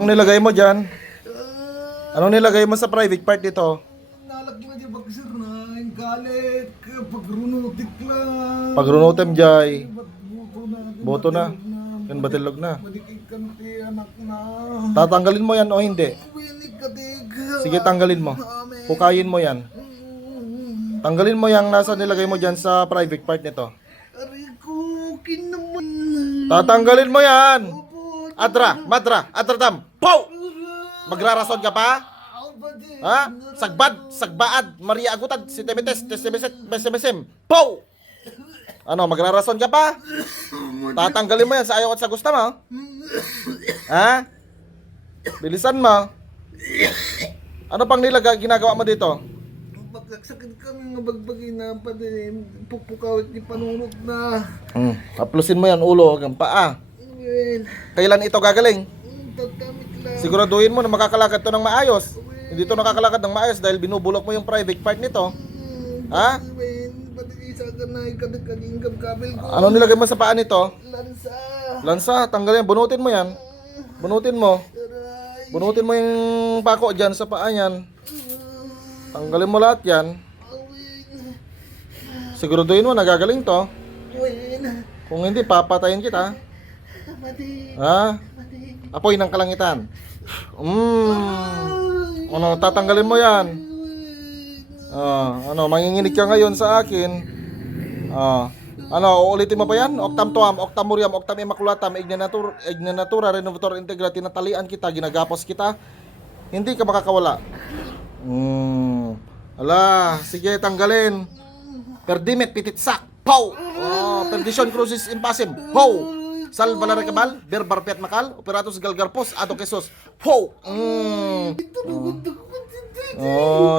Anong nilagay mo dyan? Anong nilagay mo sa private part dito? Nalagyan niya bagsir na yung galit, pagrunutik lang. Pagrunutem jay. Buto na. Boto na. Yan batilog na. Madikig kanti anak na. Tatanggalin mo yan o hindi? Winig katig. Sige, tanggalin mo. Pukayin mo yan. Tanggalin mo yung nasa nilagay mo dyan sa private part nito. Aray ko, kinaman. Tatanggalin mo yan. Adra, madra, adratam. Pow! Magrarason ka pa? Ha? Sagbad, sagbaad, Maria Agutad, si Temites, Tesimesim. Pow! Ano, magrarason ka pa? Tatanggalin mo yan sa ayaw at sa gusto mo. Ha? Bilisan mo. Ano pang ginagawa mo dito? Pagkaksakit kami nga bagbagi na pa din. Pupukawit ni panunod na. Haplusin mo yan ulo hanggang paa. Well, Kailan ito gagaling? tatamit lang. Siguraduhin mo na makakalakad to ng maayos. Hindi to nakakalakad ng maayos dahil binubulok mo yung private part nito. Ha? Pati isa ka na ikadagkaging kabel ko. Ano nilagay mo sa paa nito? Lansa. Lansa, tanggalin, bunutin mo yan. Bunutin mo. Aray. Bunutin mo yung pako dyan sa paa yan. Tanggalin mo lahat yan. Awin. Siguraduhin mo nagagaling to. Awin. Kung hindi, papatayin kita. Mati. Ha? Mati. Apoy ng kalangitan. Ano, tatanggalin mo yan. Ano, manginginig ka ngayon sa akin. Ano, uulitin mo pa yan? Octam tuam, octam muriam, octam imakulatam, igna natura, renovator integra, tinatalian kita, ginagapos kita. Hindi ka makakawala. Ala, sige, tanggalin. Perdimet, pititsak, pow! Perdition crucis impasim, pow! Sal balarikabal, berbarpet makal, operatus galgarpos, ado kesos, pow!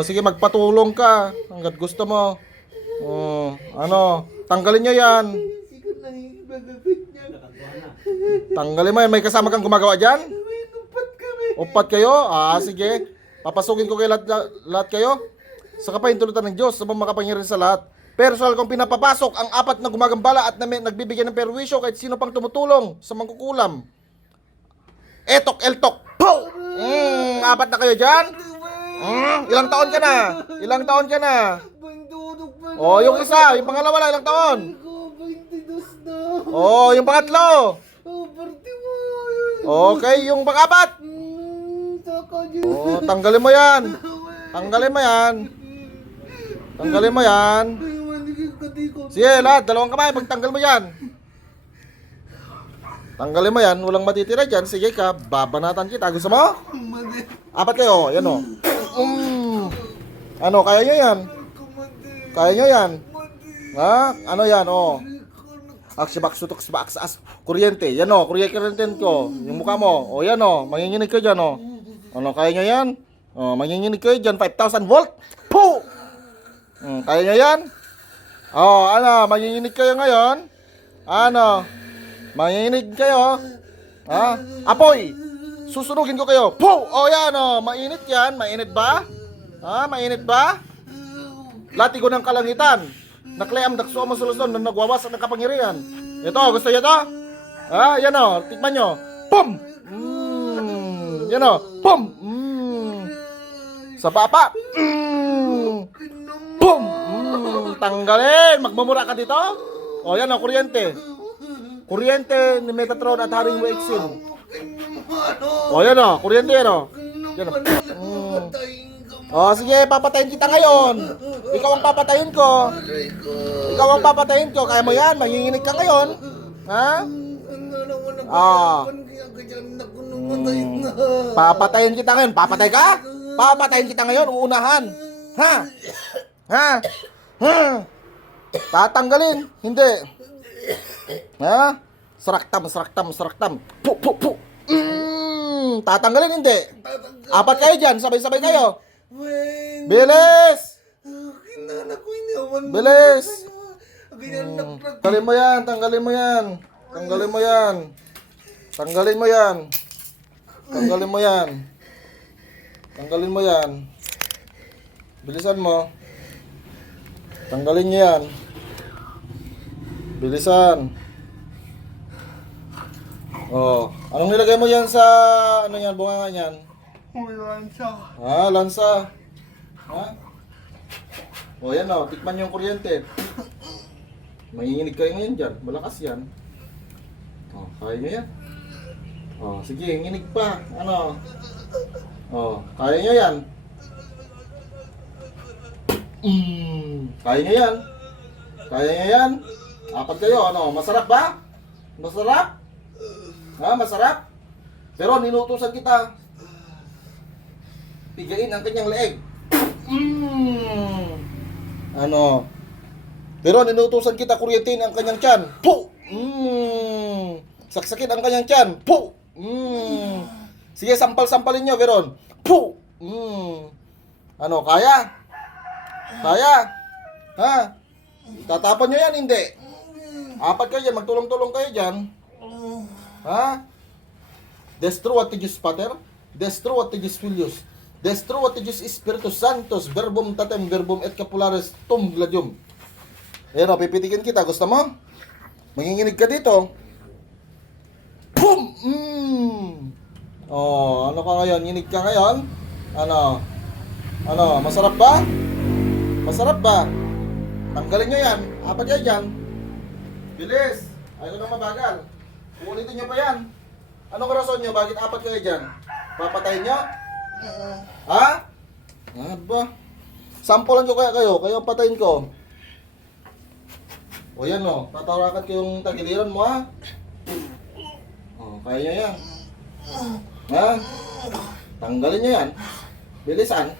Sige, magpatulong ka hanggat gusto mo. Ano, tanggalin nyo yan. Sigur na ibagagit niya. Tanggalin mo yan. May kasama kang gumagawa dyan? Awin, upat kami. Upat kayo? Sige. Papasukin ko kayo lahat kayo. Sa kapahintulutan ng Diyos, sa makapangyarihan sa lahat. Personal kong pinapapasok ang apat na gumagambala at nagbibigay ng perwisyo kahit sino pang tumutulong sa mangkukulam. Etok, eltok, pow! Apat na kayo dyan? Ilang taon ka na? Ilang taon ka na? Bandurog pa. Yung isa, yung pangalawa lang, ilang taon? Ko, 22 na. Yung pangatlo. 41. Okay, yung pang-apat. Saka yun. Tanggalin mo yan. Tanggalin mo yan. Tanggalin mo yan. Ay, maligid ka di ko. Sige, lahat, dalawang kamay, pagtanggal mo yan. Tanggalin mo yan, walang matitira dyan. Sige ka, babanatan kita. Gusto mo? Mali. Apat kayo, yan o. Ano, kaya nyo yan? Kumadi. Kaya nyo yan? Madi. Ha? Ano yan, Aksibak, sutok, sibak, as, kuryente. Yan o, kuryente ko. Yung mukha mo. Yan o, manginginig ka dyan o. Ano, kaya nyo yan? Manginginig kayo dyan, 5,000 volt. Poo! Kaya nyo yan? Ano, manginginig kayo ngayon? Ano? Manginginig kayo? Ha? Apoy! Susunugin ko kayo. Poo! Yan o, mainit yan. Mainit ba? Ha? Mainit ba? Latigo ng kalangitan. Naklayam dakso mo solusyon na nagwawas ng kapangyarihan. Ito, gusto nyo ito? Yan o, tikman nyo. Pum! Yan o, pum! Sa papa. Pum! Tanggalin! Magmumura ka dito? Yan o, kuryente. Kuryente ni Metatron at Haring Wexin. Yan o, kuryente yan o. Yan o. Sige, papatayin kita ngayon. Ikaw ang papatayin ko. Ikaw ang papatayin ko. Kaya mo yan, manginginig ka ngayon. Ha? Papatayin kita ngayon. Papatay ka? Papatayin kita ngayon, uunahan. Ha? Tatanggalin. Hindi. Ha? Saraktam. Pu. Tatanggalin, hindi. Apat kayo dyan, sabay-sabay kayo. Bilis! Bilis! Tanggalin mo yan. Tanggalin mo yan. Bilisan mo. Tanggalin niyo yan. Bilisan. Oh, anong nilagay mo yan sa ano yan, bunga niyan? Ulan siya. Ah, lansa. Ha? O yan o, tikman yung kuryente. Manginginig kayo ngayon dyan, malakas yan. O, kaya nyo yan. O, sige, nginig pa. Ano? O, kaya nyo yan. Kaya nyo yan. Kaya nyo yan. Apat kayo, ano? Masarap ba? Masarap? Ha, masarap? Pero ninutusan kita. Pigain ang kanyang leeg. Ano? Pero ninutusan kita kuryentin ang kanyang tiyan. Po! Saksakin ang kanyang tiyan. Po! Sige, sampal-sampalin nyo, Veron. Po! Ano, kaya? Kaya? Ha? Tatapon nyo yan, hindi? Apat kayo dyan, magtulong-tulong kayo dyan. Ha? Destro what Tegus Pater, Destro what Tegus Filius, Destro what Tegus Spiritus Santos, Verbum Tatem, Verbum et Capularis Tum Gladium. Ayan o, pipitikin kita. Gusto mo? Manginginig ka dito. Boom! Oh, ano ka ngayon? Nginig ka ngayon? Ano? Ano? Masarap ba? Masarap ba? Tanggalin nyo yan. Apat kayo dyan. Bilis! Ayaw nang mabagal. Ulitin nyo pa yan. Anong rason nyo? Bakit apat kayo dyan? Papatayin nyo? Ha? Ano ba? Sampulan ko kaya kayo. Kayo ang patayin ko. O yan o. Tatarakan ko yung tagiliran mo ha. O, kaya nyo yan. Ha? Tanggalin nyo yan. Bilisan.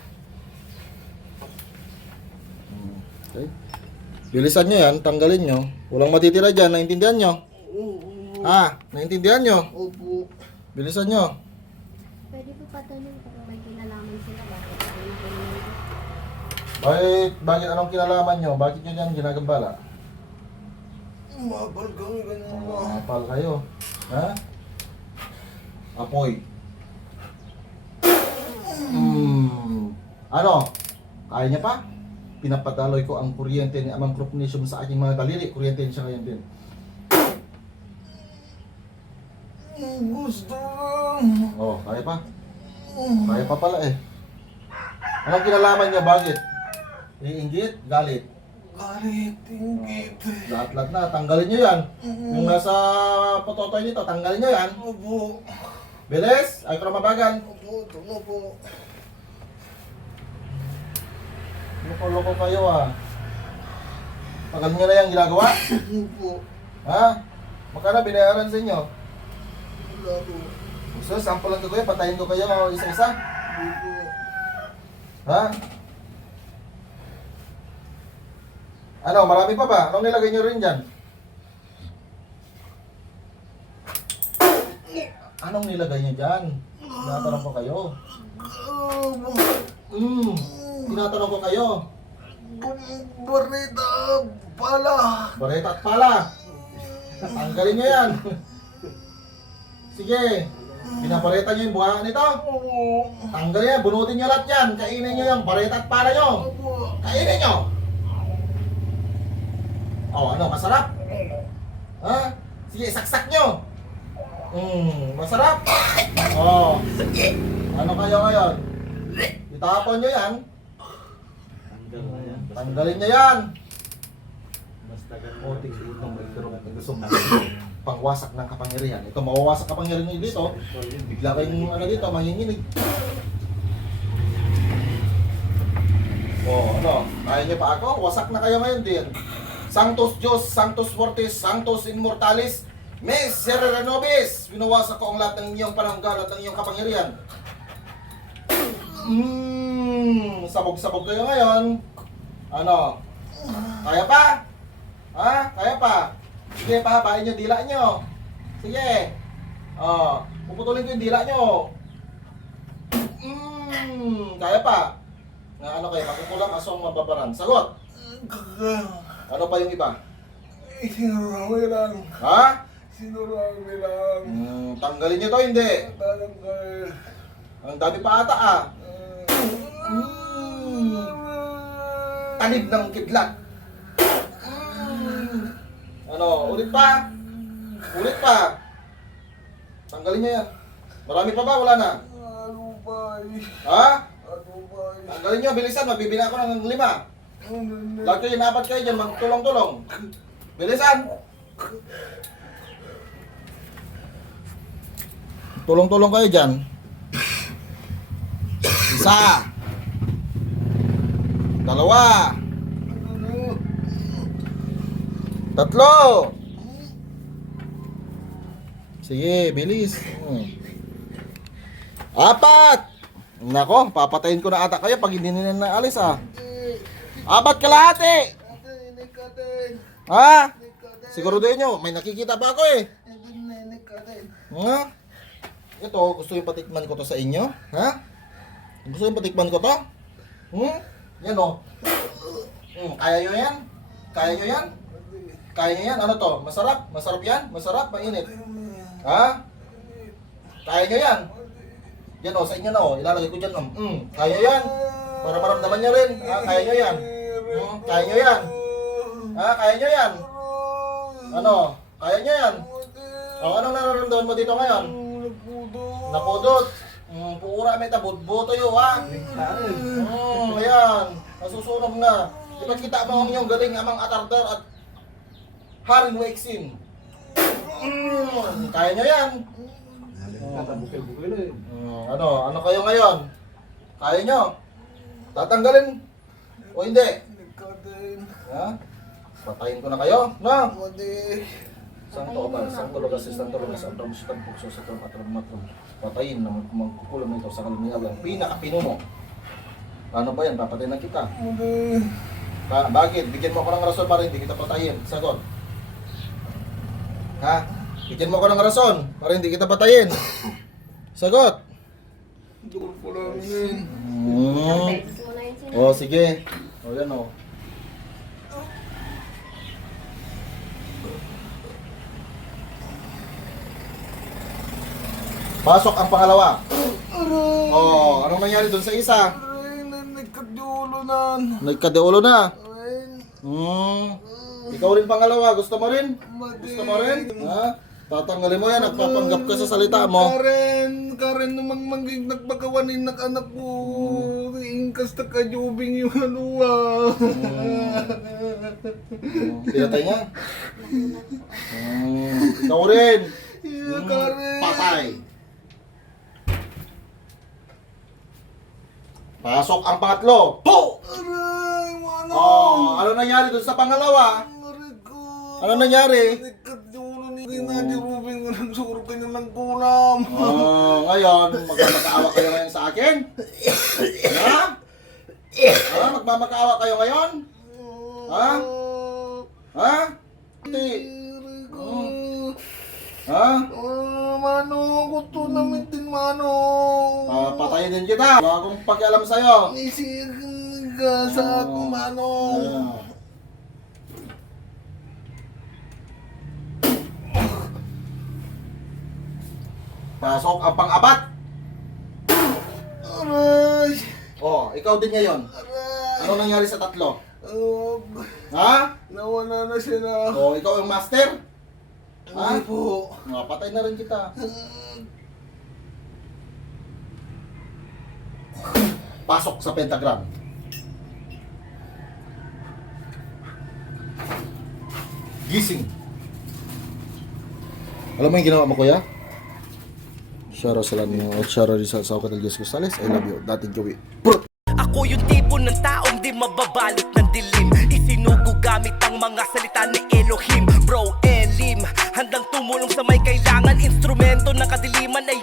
Okay. Bilisan nyo yan. Tanggalin nyo. Walang matitira dyan. Naintindihan nyo? Ha? Naintindihan nyo? Opo. Bilisan nyo. Pwede po patanong kung may kinalaman sila bakit tayo na ganyan. Bakit anong kinalaman nyo? Bakit nyo dyan ginagambala? Mabal kami ganyan mo. Mapal kayo. Ha? Apoy. Ano? Kaya niya pa? Pinapadaloy ko ang kuryente ni Amang Cropnesium sa aking mga daliri. Kuryente siya ngayon din. Gusto. Oh, kaya pa? Kaya pa pala eh. Anong kinalaman niya? Bakit? Iinggit? Galit? Galit, inggit. Lahat-lahat na. Tanggalin niyo yan. Yung nasa pototoy nito, tanggalin niyo yan. Opo. Bilis! Ay ko na mabagal. Opo, tumo po. Loko-loko kayo ah. Tagal niyo na yung ginagawa? Opo. Ha? Magkano binayaran sa inyo? Wala po. Gusto, sampulan ko kayo, patayin ko kayo isa-isa. Opo. Ha? Ano, marami pa ba? Anong nilagay nyo rin dyan? Anong nilagay nyo dyan? Tinatanong ko kayo. Tinatanong ko kayo. Barita pala. Bareta at pala. Tanggalin nyo yan. Sige. Pinabareta nyo yung buhangan nito. Opo. Tanggalin yan. Bunutin nyo lahat yan. Kainin nyo yung bareta at pala nyo. Opo. Kainin nyo. Oh, ano? Masarap? Ha? Sige, saksak nyo. Masarap? Oh. Ano kayo ngayon? Itapon nyo yan. Tanggalin nyo yan. O, tingin mo may gusto mo pangwasak ng kapangyarihan. Ito, mawawasak kapangyarihan nyo dito. Bigla kayong ano dito, manginginig. O, ano? Kaya nyo pa ako? Wasak na kayo ngayon din. Sanctus Dios, Sanctus Fortis, Sanctus Immortalis, Miserere Nobis. Winawasak ko ang lahat ng inyong pananggal at ng inyong kapangyarihan. Sabog-sabog kayo ngayon. Ano? Kaya pa? Ha? Kaya pa? Sige, pahabain nyo dila nyo. Sige. Puputulin ko yung dila nyo. Kaya pa? Nga ano kayo, makukulang asong mababaran. Sagot! Ano pa yung iba? Sinurami lang. Ha? Sinurami lang. Tanggalin nyo to, hindi. Talanggal. Ang dami pa ata ah. Tanib ng kidlat. Ano, ulit pa? Ulit pa. Tanggalin niyo yan. Marami pa ba? Wala na. Ano ba? Ha? Ano ba? Tanggalin niyo, bilisan. Magbibili ako ng 5. Lahat kayo, napat kayo dyan. Magtulong-tulong. Bilisan. Tulong-tulong kayo dyan. Isa. Dalawa. Tatlo. Sige, bilis. 4. Nako, papatayin ko na ata kayo pag hindi nila naalis 4 kalahati. Ha? Siguraduhin nyo, may nakikita pa ako eh. Ha? Ito, gusto yung patikman ko to sa inyo? Ha? Gusto yung patikman ko to? Yan o. Kaya nyo yan? Kaya nyo yan? Kaya nyo yan? Ano to? Masarap? Masarap yan? Masarap? Mainit? Ha? Kaya nyo yan? Yan o, sa inyo na o. Ilalagay ko dyan o. Kaya yan? Para maramdaman nyo rin. Ha? Kaya nyo yan? Kaya nyo yan? Ha? Kaya nyo yan? Ano? Kaya nyo yan? O, anong nararamdaman mo dito ngayon? Napudot. Puura may tabot-boto yun, ha? Ayan. Nasusunog na. Ipakita mo ang iyong galing amang atardar at haring waiksin. Kaya nyo yan? Ano kayo ngayon? Kaya nyo? Tatanggalin? O hindi? Ha? Patayin ko na kayo? No? Santo Lugas, Abram, Sutang, Pukso, Satang, Atram, Matram. Patayin na magkukulam nito sa kalimihalang pinaka-pinuno. Ano ba yan? Papatayin na kita. Bakit? Bigyan mo ako ng rason para hindi kita patayin. Sagot. Ha? Bigyan mo ako ng rason para hindi kita patayin. Sagot. Beses mo na yun sila. O, sige. O, yan o. Pasok ang pangalawa. Oh, anong nangyari doon sa isa? Nagkadeulo na. Ikaw rin pangalawa, gusto mo rin? Gusto mo rin? Ha? Tatanggalin mo yan, nagpapanggap ka sa salita mo. Karen namang manggig nagpagawanin ng anak ko. Ingkas na kajubing yung anuwa. Pinatay niya? Ikaw rin. Karen. Patay. Pasok ang pangatlo. Po! Aray, ano? Oh, ano nangyari doon sa pangalawa? Aray ko. Ano nangyari? Nagkadeulo ni Ginadi Rubin nga ng suro ka niya ng kulam. Ngayon, magmamakaawa kayo ngayon sa akin? Ha? Ha? Magmamakaawa kayo ngayon? Ha? Ha? Hindi. Aray ko. Ha? Mano, gusto namin din, Mano. Patayin din kita. Wala akong pakialam sa'yo. Isig ka sa ako, Mano. Pasok ang pang-apat. Aray. Oh, ikaw din ngayon. Aray. Ano nangyari sa tatlo? Oh, Ha? nawala na sila. Oh, ikaw yung master? Ha? Hindi po. Patay na rin kita. Pasok sa pentagram. Gising. Alam mo yung ginawa mo, kuya? Shara sila mo at Shara Rizal sa Ocatal Dios Gonzales. I love you. Dating gawi. Ako yung tipo ng taong di mababalot ng dilim. Isinugo gamit ang mga salita ni Elohim. Bro, Elim, handang tumulong sa may kailangan. Instrumento ng kadiliman ay